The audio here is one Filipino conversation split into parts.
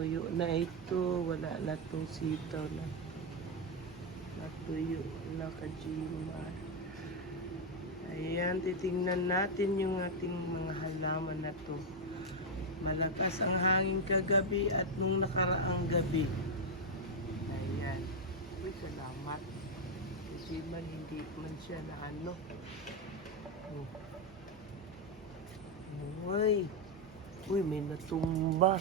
nakituyo na ito. Wala na itong sitaw na natuyo na kajimar. Ayan, titingnan natin yung ating mga halaman na to. Malakas ang hangin kagabi at nung nakaraang gabi. Ayan. Uy, salamat. Kasi man hindi man siya na ano. Oh. Uy. Uy, may natumba.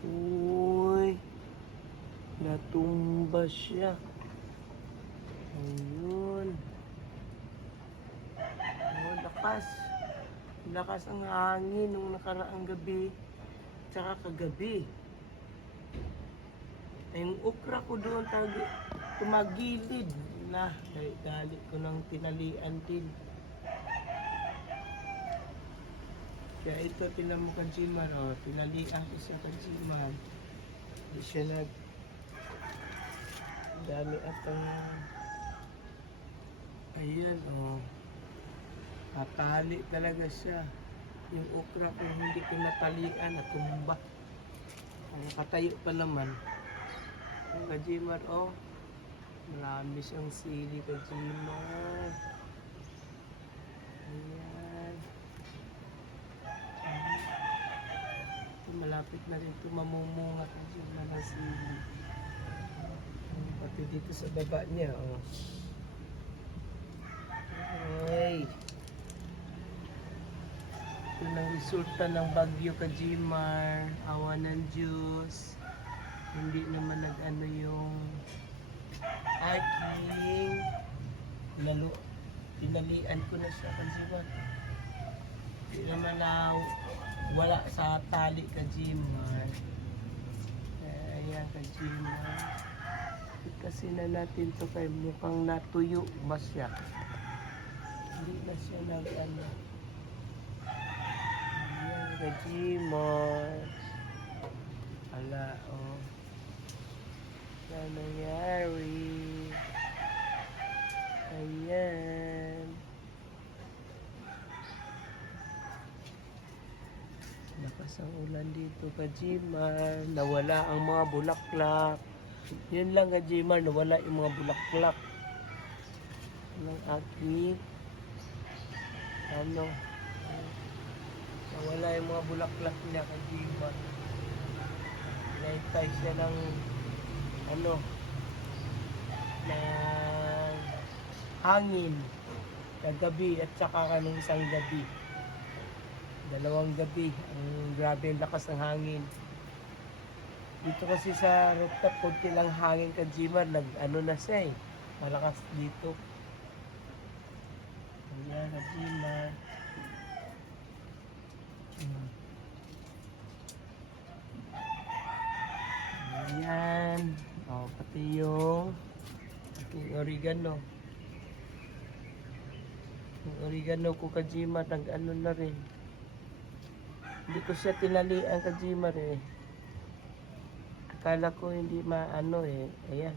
Uy. Natumba siya. Ayun. Oh, lakas. Lakas ang hangin nung nakaraang gabi. Tsaka kagabi. Yung ukra ko doon tumagilid na dali ko ng tinalian din. Kaya ito tinan mo kanjiman oh, tinalian ko sa kanjiman. Hindi siya nag dami at ang ayun oh. Patali talaga siya. Yung okra ko hindi ko natalian at tumba. Ang katayo pa naman. Ang kajimar, oh. Marami siyang sili kajimar. Ayan. Ito, malapit na rin ito mamumunga kajimar na sili. Pati dito sa baba niya, oh. Ay. Ito ng resulta ng Bagyo Kajimar. Awa ng Diyos. Hindi naman nag-ano yung aking lalo. Tinalian ko na siya Kajimar. Hindi naman na wala sa tali Kajimar. Ayan Kajimar. Kasi na natin to kay mukhang natuyo ba siya. Hindi na siya nag-ano. Ayan, Regimos. Ala, oh. Yan nangyari. Ayan. Lakas ang ulan dito, Kajimar. Nawala ang mga bulaklak. Yun lang, Kajimar. Nawala yung mga bulaklak ng aking ano nawala yung mga bulaklak niya kay Jima naitay siya ng ano ng hangin kagabi at saka kanong isang gabi dalawang gabi ang grabe ang lakas ng hangin dito kasi sa rooftop konti lang hangin ka Jima nag ano na siya eh malakas dito Ayan, Adina. Hmm. Ayan. O, pati yung ating oregano. Yung oregano ko kajima, nag ano na rin. Hindi ko siya tinalian kajima eh. Akala ko hindi maano eh. Ayan.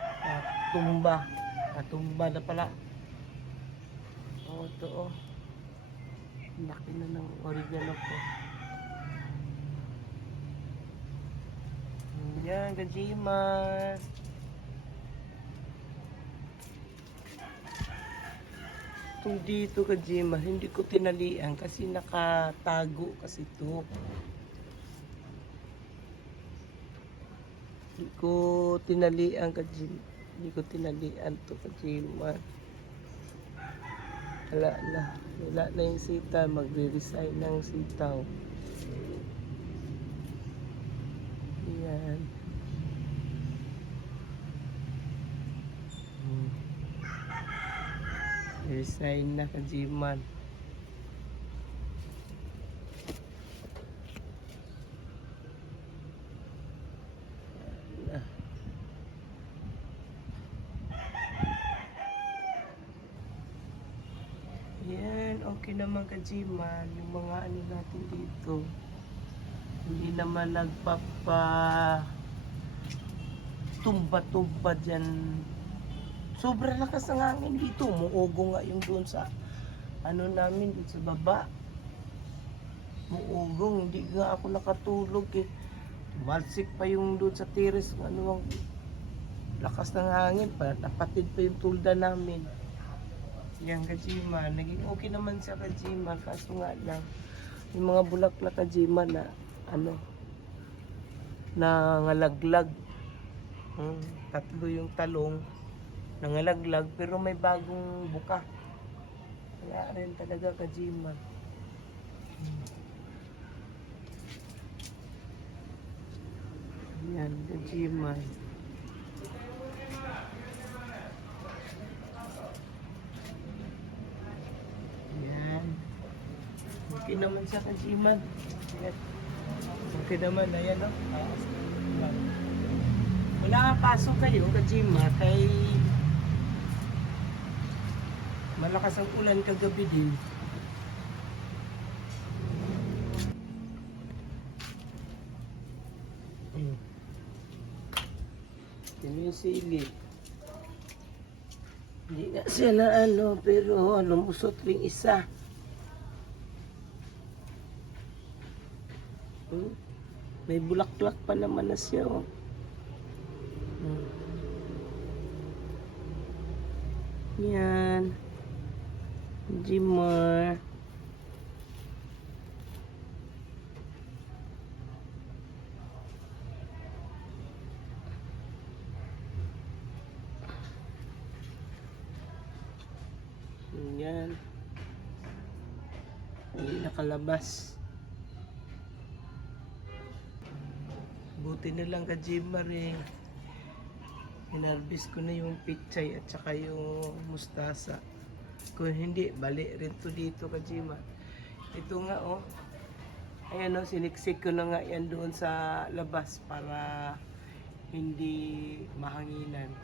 Ah, tumba. Natumba na pala. Oo, ito oh. Laki na ng oregano ko. Yan, Gajima. Itong dito, Gajima, hindi ko tinalian kasi nakatago kasi ito. Hindi ko tinalian, Gajima. Hindi ko tinalian to Kajima. Wala na. Wala na yung sitaw. Magre-resign yung sitaw. Yan. Hmm. Resign na Kajiman. Ah. Yan, okay naman Kajiman. Yung mga ano natin dito. Hindi naman nagpapa tumba-tumba dyan. Sobrang lakas ng hangin dito. Muugo nga yung doon sa ano namin doon sa baba. muugong. Hindi nga ako nakatulog eh. Malsik pa yung doon sa tiris. Ano ang lakas ng hangin pa. Napatid pa yung tulda namin. Yan, Kajima. Naging okay naman sa Kajima. Kaso nga lang, yung mga bulaklak Kajima na, ano, nangalaglag. Hmm, tatlo yung talong, nangalaglag, pero may bagong buka. Kaya rin talaga Kajima. Hmm. Yan, Kajima. Yan. Okay naman siya Kajima. Yan. Okay naman, ayan o. Oh. Wala nga pasok kayo, Kajima, kay malakas ang ulan kagabi din. Hmm. Yun yung sili. Hindi na siya na ano, pero lumusot ring isa. Hmm? May bulaklak pa naman na siya. Oh. Hmm. Yan. Jimmer. Yan. Hindi nakalabas. Buti na lang ka Jimmer eh. Inarbis ko na yung pichay at saka yung mustasa. Kung hindi, bali rin to dito ka. Ito nga oh. Ayan oh, siniksik ko na nga yan doon sa labas para hindi mahanginan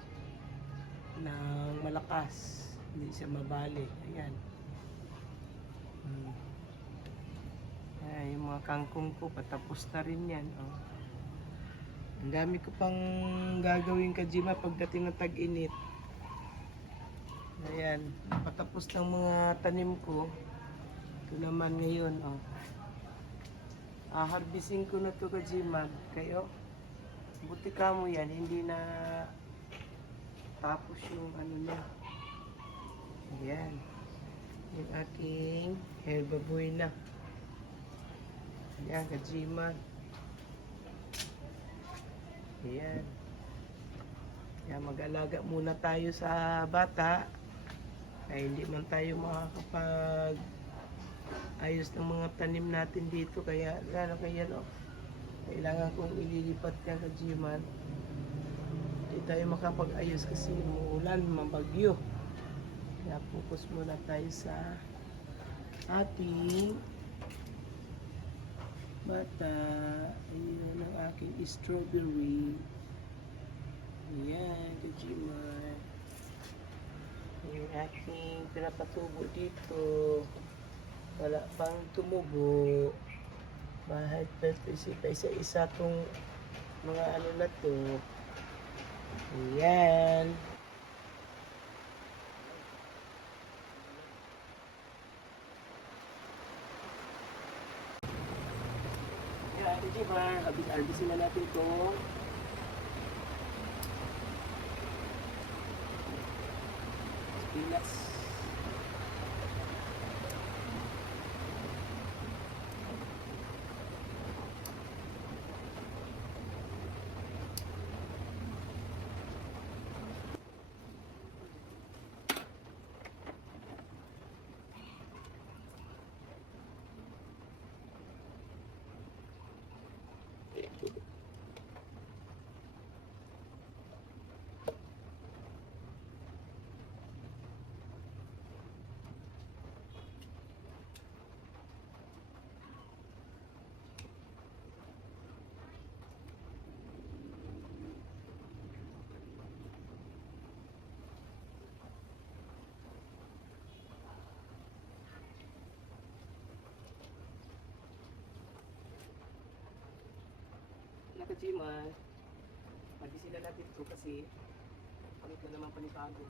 ng malakas. Hindi siya mabali. Ayan. Hmm. Ay, yung mga kangkong ko, patapos na rin yan. Oh. Ang dami ko pang gagawin ka, Jima, pagdating ng tag-init. Ayan, patapos ng mga tanim ko. Ito naman ngayon, oh. Ah, harvesting ko na to ka, Jima. Kayo, buti ka mo yan, hindi na tapos yung ano niya. Ayan. Yung aking herba buena. Ayan, kajima. Ayan. Ayan, mag-alaga muna tayo sa bata. Ay hindi man tayo makakapag ayos ng mga tanim natin dito. Kaya, ano kaya no? Kailangan kong ililipat ka kajiman. Hindi tayo makapag-ayos kasi umuulan, mabagyo. Kaya focus muna tayo sa ating bata. Ayun ang aking strawberry. Ayan, kajimar. Yung aking pinapatubo dito. Wala pang tumubo. Bahay pa pa isa-isa tong mga ano na to. Ayan. Ayan, kajimar. Arbis-arbisin na natin to. mga kajiman, hindi sila natin ito kasi palit na naman panibago.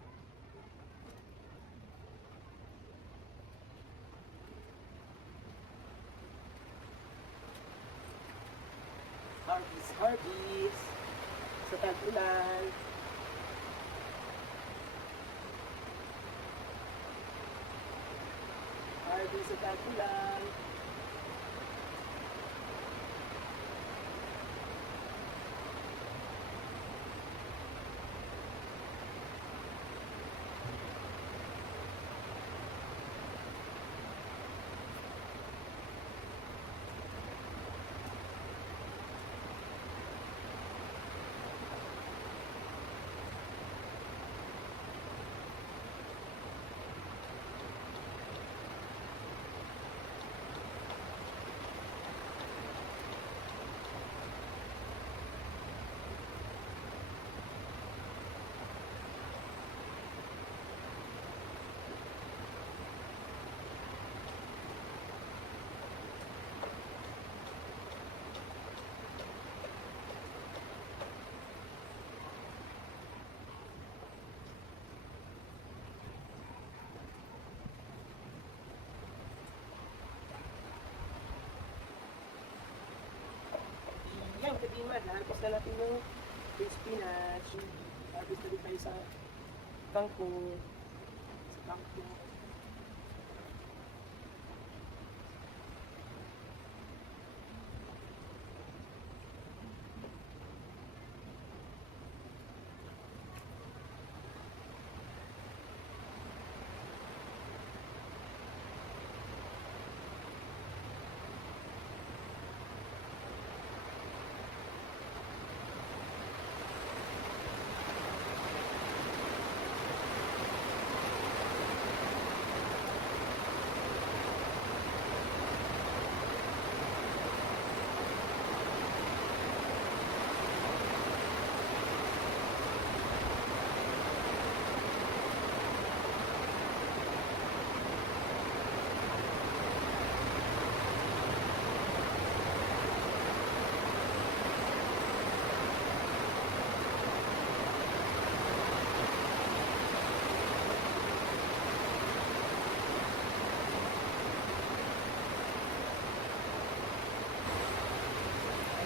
Harvest, harvest! Sa tagulan! Harvest sa tagulan! Harvest na natin yung green spinach. Harvest na din tayo sa kangkong.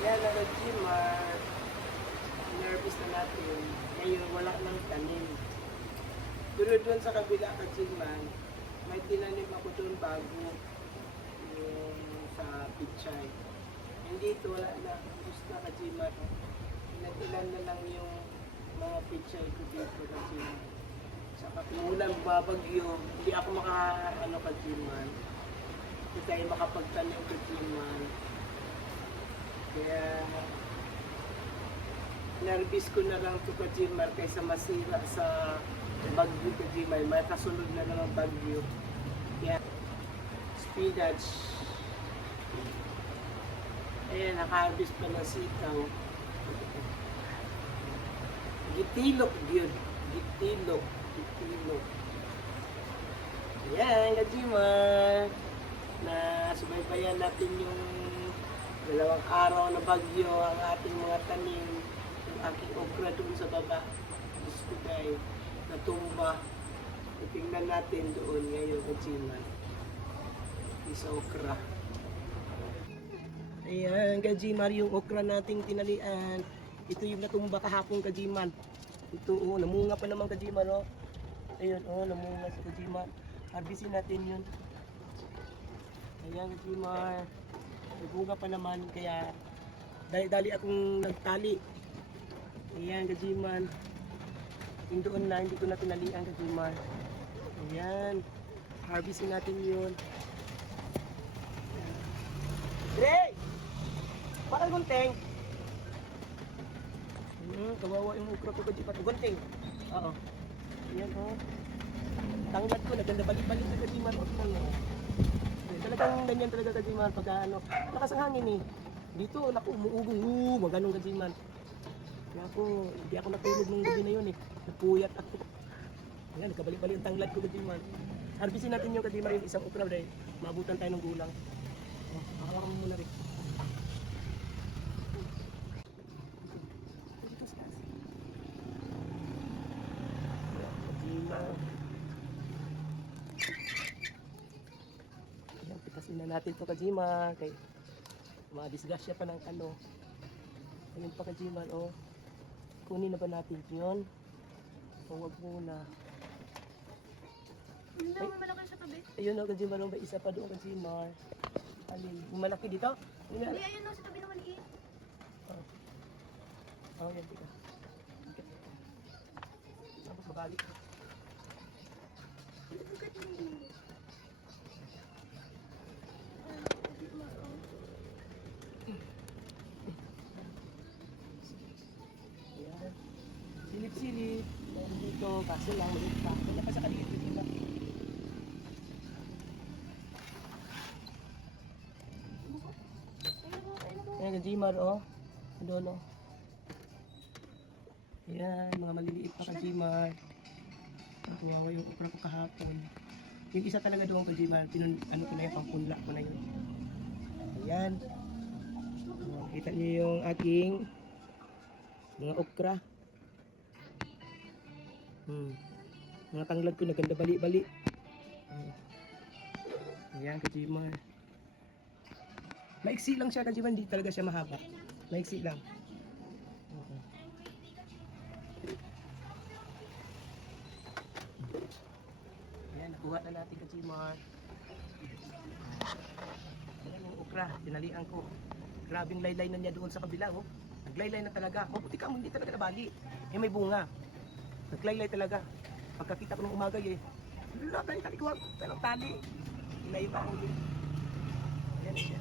Ayan, nag-gymar. Nervous na natin. Ngayon, wala nang tanim. Pero doon sa kabila ka gymar, may tinanim ako doon bago yung sa pichay. Hindi ito, wala na. Gusto na ka gymar. Ilan na lang yung mga pichay ko dito ka gymar. Saka ulan babagyo, hindi ako maka ano ka gymar. Hindi tayo makapagtanim ka gymar. Kaya, nervous ko na lang ito ka Jimar kaysa masira sa bagyo ka Jimar. May kasunod na naman bagyo. Kaya, spinach. Ayan, naka-harvest pa ng sitaw. Gitilok yun. Gitilok. Gitilok. Ayan, Kajimar. Na subaybayan natin yung dalawang araw na bagyo ang ating mga tanim. Yung aking okra doon sa baba. Diyos ko guys, natumba. Tingnan natin doon ngayon, Kajimar. Isa okra. Ayan, Kajimar, yung okra nating tinalian. Ito yung natumba kahapon, Kajimar. Ito, oh, namunga pa naman, Kajimar, oh. Ayun, oh, namunga sa Kajimar. Harvestin natin yun. Ayan, Kajimar. Nagbunga pa naman, kaya dali-dali akong nagtali. Ayan, Kajimar. Yung doon na, hindi ko na tinalian, Kajimar. Ayan. Harvestin natin yun. Dre! Bakit gunting? Hmm, kawawa yung ukra ko kadi pati gunting. Oo. Ayan oh. Tanglad ko, naganda balik-balik na kasi man. Oh. Talagang ganyan talaga kasi man pagka ano. Lakas ang hangin eh. Dito, naku, umuugong. Uh, maganong kasi man. Kaya ako, hindi ako natulog nung gabi na yun eh. Napuyat ako. Ayan, nagkabalik-balik ang tanglad ko kasi man. Harvestin natin yung kadimar yung isang ukra dahil maabutan tayo ng gulang. Oh, makawakan mo muna rin. Kadimar. Ayan, pitasin na natin to Kajima. Kay madisgasya pa ng ano. Ayun pa Kajimar, oh. Kunin na ba natin yun? O wag muna. Yun lang, malaki sa tabi. Ayun o, Kajimar, oh, may isa pa doon Kajimar. Alin? Yung malaki dito? Hindi, ayun lang sa tabi na maliit. Oh. Oh, yan, tika. Okay. Tapos mabalik. Bukat mo yun. Dito, kaso lang, maliit pa. Sa kaliit, hindi ba? Ayun mo, ayun mo. Ayan, Kajimar, oh. Doon, oh. Ayan, mga maliliit pa. Nakuha ko yung okra ko kahapon. Yung isa talaga doon Kajimar, pinun, ano ko na yung pangpunla ko na yun. Ayan. Kita niyo yung aking mga okra. Hmm. Mga tanglad ko naganda bali-bali. Hmm. Ayan, Kajimar. Maiksi lang siya kasi hindi talaga siya mahaba. Maiksi lang. Oo. Ayan, nakuha na natin kasi Mar. Ayan yung okra, tinalian ko. Grabing laylay na niya doon sa kabila, oh. Naglaylay na talaga. Mabuti ka, hindi talaga nabali. Eh, may bunga. Naglaylay talaga. Pagkakita ko ng umaga, eh. Wala tali, tali ko. Pero tali. Inaiba ko din. Ayan siya.